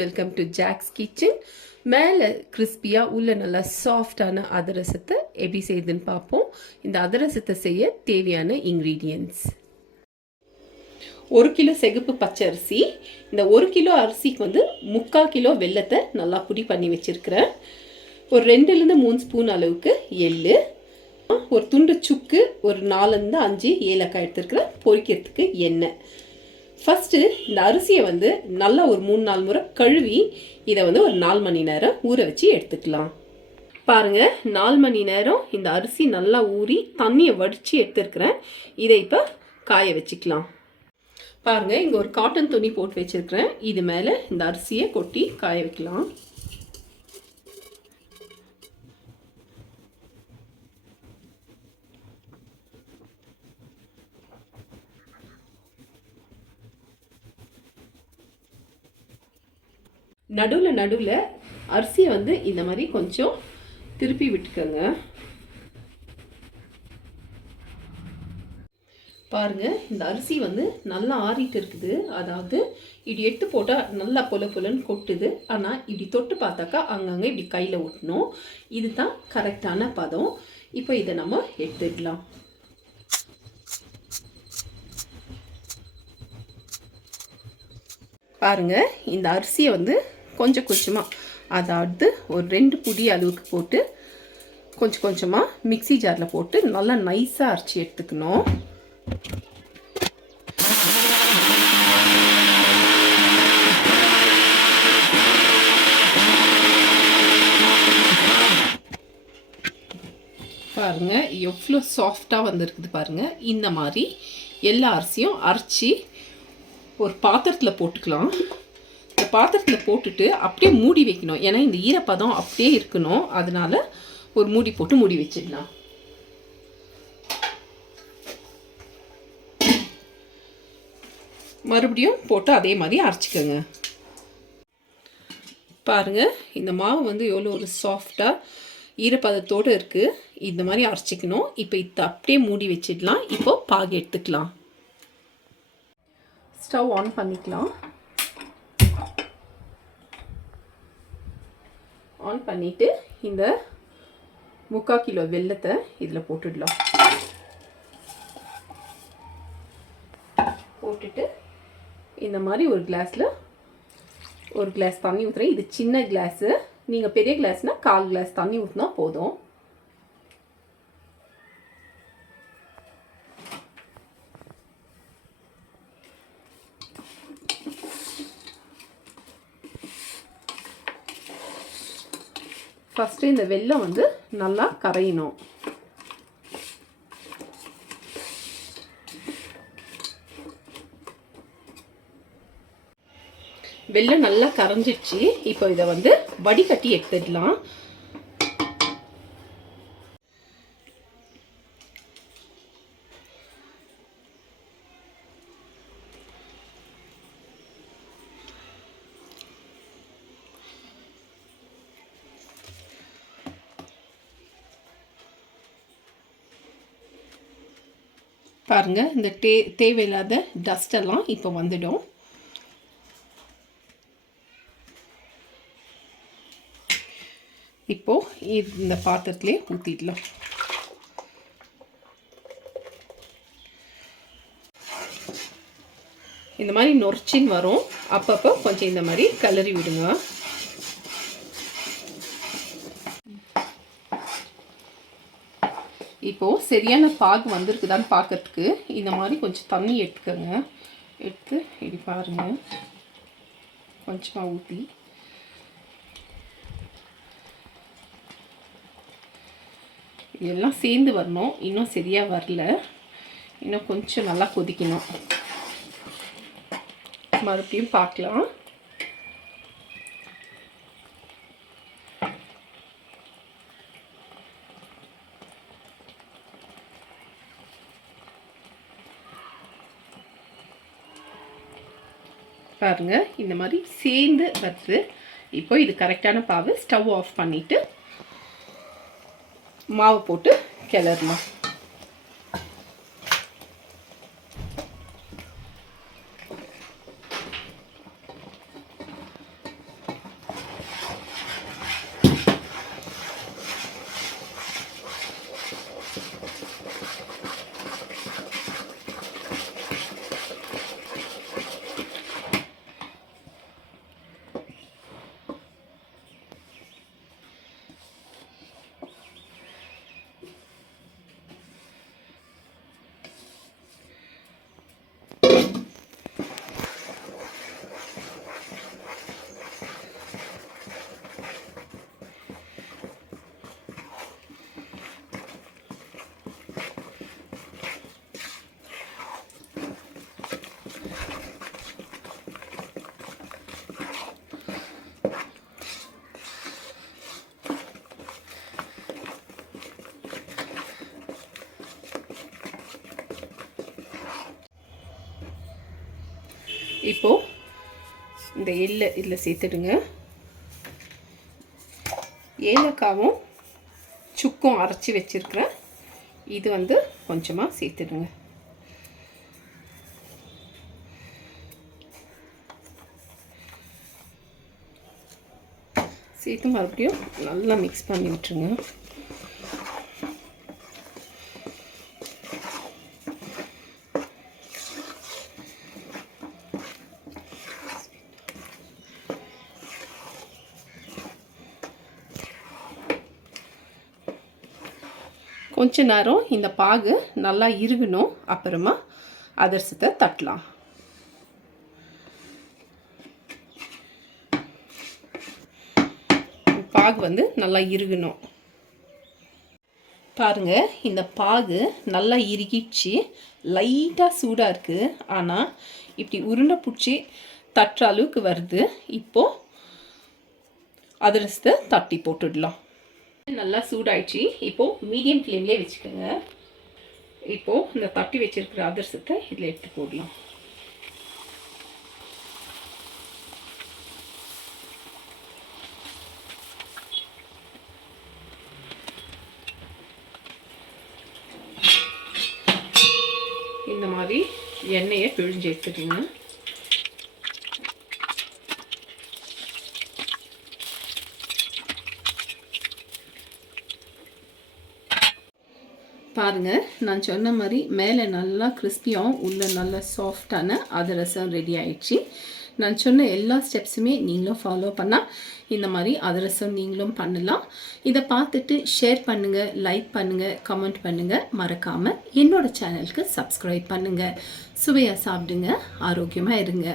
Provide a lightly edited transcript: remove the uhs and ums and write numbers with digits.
Welcome to Jacks kitchen. மேலே கிறிஸ்பியாக உள்ள நல்லா சாஃப்டான அதிரசத்தை எப்படி செய்யுதுன்னு பார்ப்போம். இந்த அதிரசத்தை செய்ய தேவையான இன்க்ரீடியன்ட்ஸ்: 1 கிலோ சிகப்பு பச்சை அரிசி. இந்த 1 கிலோ அரிசிக்கு 3/4 கிலோ வெல்லத்தை நல்லா பொடி பண்ணி வச்சுருக்கிறேன். ஒரு 2-3 ஸ்பூன் அளவுக்கு எள்ளு, ஒரு துண்டு சுக்கு, ஒரு 4-5 ஏலக்காய் எடுத்துருக்கிறேன். பொரிக்கிறதுக்கு எண்ணெய். ஃபஸ்ட்டு இந்த அரிசியை நல்லா ஒரு 3-4 முறை கழுவி இதை ஒரு 4 மணி நேரம் ஊற வச்சு எடுத்துக்கலாம். பாருங்கள், 4 மணி நேரம் இந்த அரிசி நல்லா ஊறி தண்ணியை வடித்து எடுத்துருக்கிறேன். இதை இப்போ காய வச்சுக்கலாம். பாருங்கள், இங்கே ஒரு காட்டன் துணி போட்டு வச்சுருக்கிறேன். இது மேலே இந்த அரிசியை கொட்டி காய வைக்கலாம். நடுவில் அரிசியை இந்த மாதிரி கொஞ்சம் திருப்பி விட்டுக்கோங்க. பாருங்கள், இந்த அரிசி நல்லா ஆறிட்டு இருக்குது. அதாவது இப்படி எட்டு போட்டால் நல்லா பொலன்னு கொட்டுது. ஆனால் இப்படி தொட்டு பார்த்தாக்கா அங்கங்கே இப்படி கையில் ஒட்டணும். இதுதான் கரெக்டான பதம். இப்போ இதை நம்ம எடுத்துடலாம். பாருங்கள், இந்த அரிசியை கொஞ்சம் கொஞ்சமாக, அதாவது ஒரு 2 புடி அளவுக்கு போட்டு கொஞ்சம் கொஞ்சமாக மிக்ஸி ஜாரில் போட்டு நல்லா நைஸாக அரைச்சி எடுத்துக்கணும். பாருங்கள், எவ்வளோ சாஃப்டாக வந்திருக்குது பாருங்கள். இந்த மாதிரி எல்லா அரிசியும் அரைச்சி ஒரு பாத்திரத்தில் போட்டுக்கலாம். இந்த பாத்திரத்தில் போட்டுட்டு அப்படியே மூடி வைக்கணும். ஏன்னா இந்த ஈரப்பதம் அப்படியே இருக்கணும். அதனால ஒரு மூடி போட்டு மூடி வச்சிடலாம். மறுபடியும் போட்டு அதே மாதிரி அரைச்சிக்கோங்க. பாருங்கள், இந்த மாவு எவ்வளோ ஒரு சாஃப்டாக ஈரப்பதத்தோடு இருக்குது. இந்த மாதிரி அரைச்சிக்கணும். இப்போ இதை அப்படியே மூடி வச்சிடலாம். இப்போ பாகு எடுத்துக்கலாம். ஸ்டவ் ஆன் பண்ணிக்கலாம். ஆன் பண்ணிவிட்டு இந்த 3/4 கிலோ வெல்லத்தை இதில் போட்டுடலாம். போட்டுட்டு இந்த மாதிரி ஒரு கிளாஸில் ஒரு கிளாஸ் தண்ணி ஊற்றுறேன். இது சின்ன கிளாஸு. நீங்கள் பெரிய கிளாஸ்னால் 1/4 கிளாஸ் தண்ணி ஊற்றினா போதும். ஃபஸ்ட்டு இந்த வெல்லம் நல்லா கரையணும். வெல்லம் நல்லா கரைஞ்சிடுச்சு. இப்போ இதை வடிகட்டி எடுத்துடலாம். பாருங்கள், இந்த தேவையில்லாத டஸ்டெல்லாம் இப்போ வந்துடும். இப்போது இந்த பாத்திரத்திலே ஊற்றிடலாம். இந்த மாதிரி நொறுச்சின்னு வரும். அப்பப்போ கொஞ்சம் இந்த மாதிரி கிளறி விடுங்க. இப்போது சரியான பாகு வந்திருக்குதான்னு பார்க்கறதுக்கு இந்த மாதிரி கொஞ்சம் தண்ணி எடுத்துக்கோங்க. எடுத்து இப்படி பாருங்கள், கொஞ்சமாக ஊற்றி இதெல்லாம் சேர்ந்து வரணும். இன்னும் சரியாக வரல. இன்னும் கொஞ்சம் நல்லா கொதிக்கணும். மறுபடியும் பார்க்கலாம். பாருங்கள், இந்த மாதிரி சேர்ந்து வருது. இப்போ இது கரெக்டான பாவு. ஸ்டவ் ஆஃப் பண்ணிவிட்டு மாவு போட்டு கிளறலாம். இப்போது இந்த எள்ளை இதில் சேர்த்துடுங்க. ஏலக்காவும் சுக்கும் அரைச்சி வச்சுருக்கிறேன், இது வந்து கொஞ்சமாக சேர்த்துடுங்க. சேர்த்து மறுபடியும் நல்லா மிக்ஸ் பண்ணி விட்டுருங்க. கொஞ்ச நேரம் இந்த பாகு நல்லா இறுகணும், அப்புறமா அதிரசத்தை தட்டலாம். பாகு வந்து நல்லா இறுகணும். பாருங்கள், இந்த பாகு நல்லா இறுகிடுச்சு, லைட்டாக சூடாக இருக்குது. ஆனால் இப்படி உருண்டை பிடிச்சி தட்டுற அளவுக்கு வருது. இப்போது அதிரசத்தை தட்டி போட்டுடலாம். நல்லா சூடாயிடுச்சு. இப்போது மீடியம் ஃப்ளேம்லேயே வச்சுக்கோங்க. இப்போது இந்த தட்டி வச்சுருக்கிற அதிரசத்தை இதில் எடுத்து போடலாம். இந்த மாதிரி எண்ணெயை பிழிஞ்சு எடுத்துக்கோங்க. பாருங்கள், நான் சொன்ன மாதிரி மேலே நல்லா கிறிஸ்பியாகவும் உள்ளே நல்லா சாஃப்டான அதிரசம் ரெடி ஆயிடுச்சு. நான் சொன்ன எல்லா ஸ்டெப்ஸுமே நீங்களும் ஃபாலோ பண்ணால் இந்த மாதிரி அதிரசம் நீங்களும் பண்ணலாம். இதை பார்த்துட்டு ஷேர் பண்ணுங்கள், லைக் பண்ணுங்கள், கமெண்ட் பண்ணுங்கள். மறக்காமல் என்னோடய சேனலுக்கு சப்ஸ்கிரைப் பண்ணுங்கள். சுவையாக சாப்பிடுங்க, ஆரோக்கியமாக இருங்க.